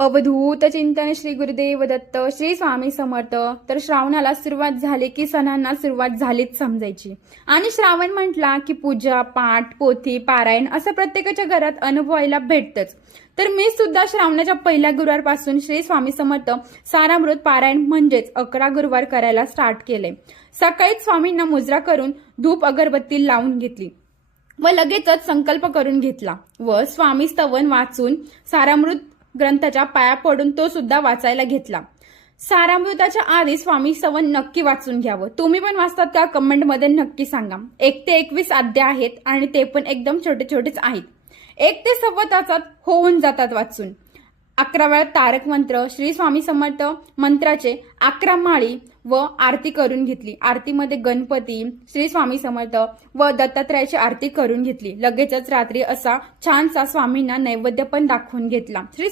अवधूत चिंतन श्री गुरुदेव दत्त श्री स्वामी समर्थ। तर श्रावणाला सुरुवात झाली की सणांना सुरुवात झालीच समजायची। आणि श्रावण म्हटला की पूजा पाठ पोथी पारायण असं प्रत्येकाच्या घरात अनुभवायला भेटतच। तर मी सुद्धा श्रावणाच्या पहिल्या गुरुवारपासून श्री स्वामी समर्थ सारामृत पारायण म्हणजेच 11 गुरुवार करायला स्टार्ट केले। सकाळीच स्वामींना मुजरा करून धूप अगरबत्ती लावून घेतली व लगेचच संकल्प करून घेतला व स्वामी स्तवन वाचून सारामृत ग्रंथाच्या पाया पडून तो सुद्धा वाचायला घेतला। सारामृताच्या आधी स्वामी स्तवन नक्की वाचून घ्यावं। तुम्ही पण वाचतात का? कमेंट मध्ये नक्की सांगा। 1 ते 21 अध्याय आहेत आणि ते पण एकदम छोटे छोटेच आहेत। 1 ते 1.25 तासात होऊन जातात वाचून। 11 वेळा तारक मंत्र श्री स्वामी समर्थ मंत्राचे 11 माळी व आरती करून घेतली। आरतीमध्ये गणपती श्री स्वामी समर्थ व दत्तात्रयाची आरती करून घेतली। लगेचच रात्री असा छानसा स्वामींना नैवेद्य पण दाखवून घेतला। श्री